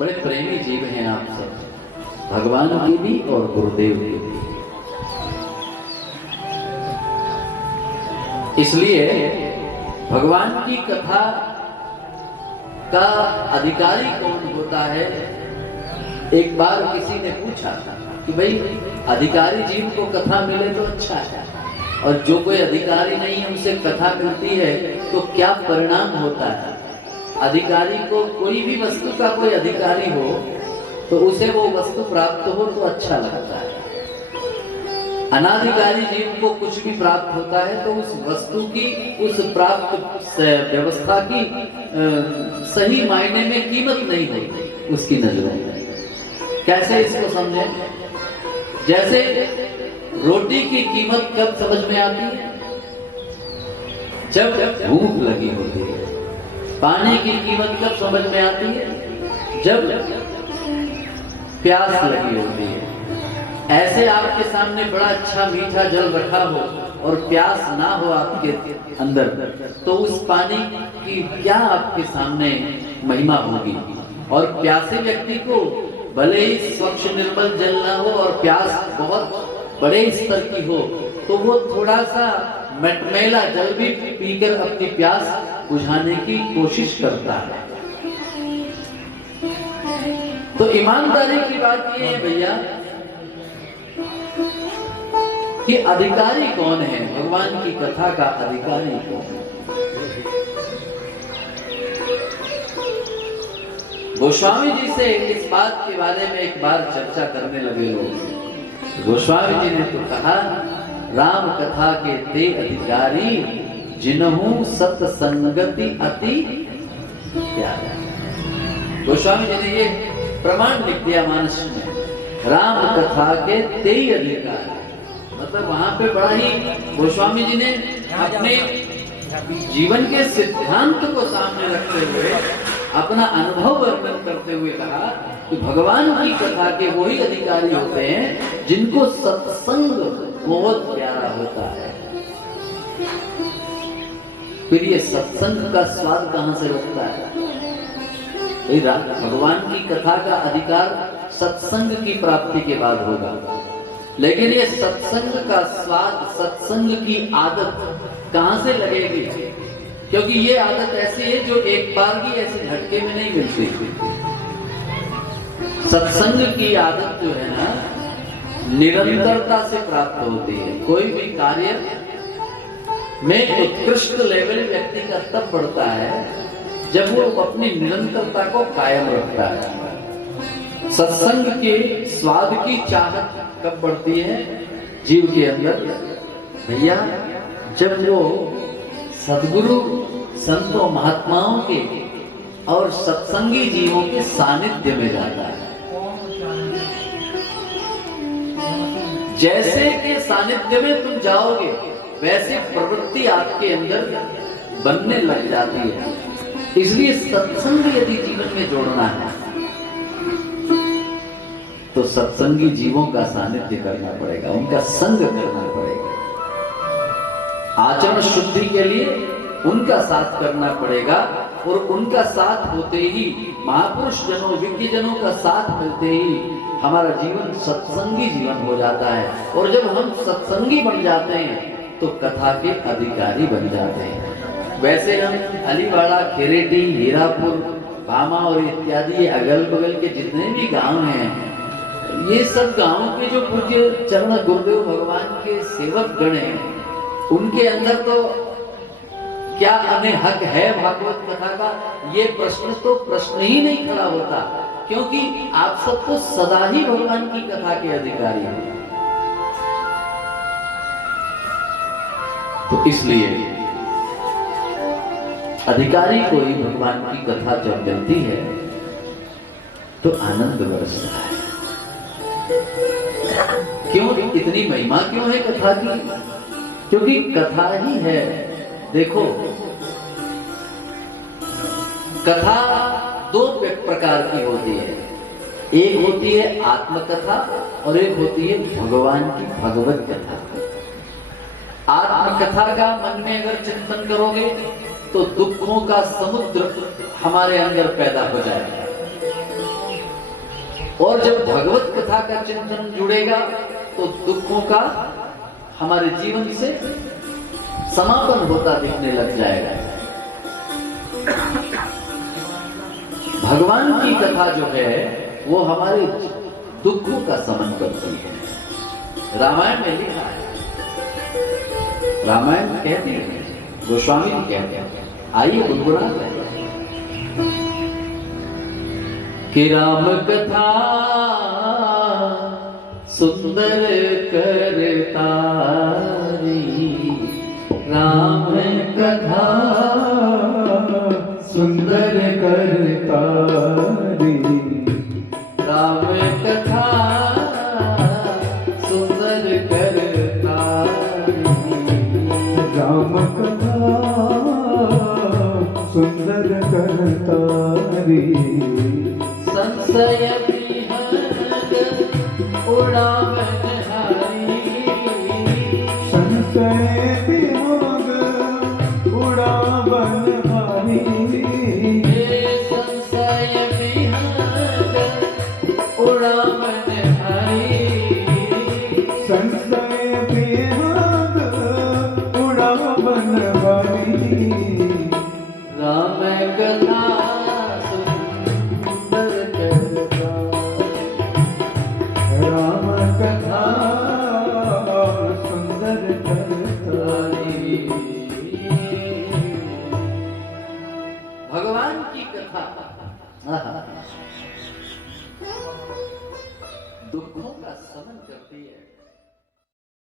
बड़े प्रेमी जीव हैं आप सब, भगवान की भी और गुरुदेव की भी। इसलिए भगवान की कथा का अधिकारी कौन होता है? एक बार किसी ने पूछा कि भाई अधिकारी जीव को कथा मिले तो अच्छा है, और जो कोई अधिकारी नहीं है उनसे कथा मिलती है तो क्या परिणाम होता है? अधिकारी को कोई भी वस्तु का कोई अधिकारी हो तो उसे वो वस्तु प्राप्त हो तो अच्छा लगता है। अनाधिकारी जीव को कुछ भी प्राप्त होता है तो उस वस्तु की, उस प्राप्त व्यवस्था की सही मायने में कीमत नहीं होती उसकी नजरों में। कैसे इसको समझें? जैसे रोटी की कीमत कब समझ में आती है? जब भूख लगी होती है। पानी की कीमत कब समझ में आती है? जब प्यास लगी होती है। ऐसे आपके सामने बड़ा अच्छा मीठा जल रखा हो और प्यास ना हो आपके अंदर, तो उस पानी की क्या आपके सामने महिमा होगी? और प्यासे व्यक्ति को भले ही स्वच्छ निर्मल जल ना हो और प्यास बहुत बड़े स्तर की हो, तो वो थोड़ा सा मटमैला जल भी पीकर अपनी प्यास बुझाने की कोशिश करता है। तो ईमानदारी की बात ये है भैया कि अधिकारी कौन है? भगवान की कथा का अधिकारी कौन है? गोस्वामी जी से इस बात के बारे में एक बार चर्चा करने लगे लोग। गोस्वामी जी ने तो कहा, राम कथा के ते अधिकारी जिन्हू सत्संगति अति प्यारा। गोस्वामी जी ने ये प्रमाण लिख दिया मानस में, राम कथा के ते अधिकारी। मतलब वहां पे बड़ा ही गोस्वामी जी ने अपने जीवन के सिद्धांत को सामने रखते हुए अपना अनुभव वर्णन करते हुए कहा कि भगवान की कथा के वही अधिकारी होते हैं जिनको सत्संग बहुत प्यारा होता है। फिर ये सत्संग का स्वाद कहां से लगता है? भगवान की कथा का अधिकार सत्संग की प्राप्ति के बाद होगा, लेकिन ये सत्संग का स्वाद, सत्संग की आदत कहां से लगेगी? क्योंकि ये आदत ऐसी है जो एक बार की ऐसे झटके में नहीं मिलती। सत्संग की आदत जो है ना, निरंतरता से प्राप्त होती है। कोई भी कार्य में उत्कृष्ट लेवल व्यक्ति का तब बढ़ता है जब वो अपनी निरंतरता को कायम रखता है। सत्संग के स्वाद की चाहत कब बढ़ती है जीव के अंदर? भैया जब वो सद्गुरु संतों महात्माओं के और सत्संगी जीवों के सानिध्य में जाता है। जैसे के सानिध्य में तुम जाओगे वैसे प्रवृत्ति आपके अंदर बनने लग जाती है। इसलिए सत्संग यदि जीवन में जोड़ना है तो सत्संगी जीवों का सानिध्य करना पड़ेगा, उनका संग करना पड़ेगा। आचरण शुद्धि के लिए उनका साथ करना पड़ेगा, और उनका साथ होते ही, महापुरुष जनों, विज्ञ जनों का साथ मिलते ही हमारा जीवन सत्संगी जीवन हो जाता है। और जब हम सत्संगी बन जाते हैं तो कथा के अधिकारी बन जाते हैं। वैसे हम अलीवाड़ा, खेरेटी, हीरापुर, भामा और इत्यादि अगल बगल के जितने भी गांव हैं, ये सब गांव के जो पूज्य चरण गुरुदेव भगवान के सेवक गण हैं, उनके अंदर तो क्या हमें हक है भागवत कथा का? ये प्रश्न ही नहीं खड़ा होता, क्योंकि आप सब तो सदा ही भगवान की कथा के अधिकारी हैं। तो इसलिए अधिकारी को ही भगवान की कथा जब मिलती है तो आनंद बरसता है। क्यों इतनी महिमा क्यों है कथा की? क्योंकि कथा ही है। देखो, कथा दो प्रकार की होती है। एक होती है आत्मकथा और एक होती है भगवान की भगवत कथा। आत्मकथा का मन में अगर चिंतन करोगे तो दुखों का समुद्र हमारे अंदर पैदा हो जाएगा। और जब भगवत कथा का चिंतन जुड़ेगा तो दुखों का हमारे जीवन से समापन होता दिखने लग जाएगा। भगवान की कथा जो है वो हमारे दुखों का समन करती है। रामायण में लिखा है, रामायण कहती है, गोस्वामी जी कहते हैं, आइए गुनगुनाते हैं कि राम कथा सुंदर करतारी, राम कथा सुंदर करतारी, राम कथा सुंदर करतारी, राम कथा सुंदर करतारी, संशय विहंग उड़ावन हारी, संशय विहंग उड़ावन हारी, संशय विहंग उड़ावन हारी, संशय विहंग उड़ावन हारी, राम कथा सुंदर करतारी, राम कथा सुंदर करतारी। भगवान की कथा दुखों का शमन करती है।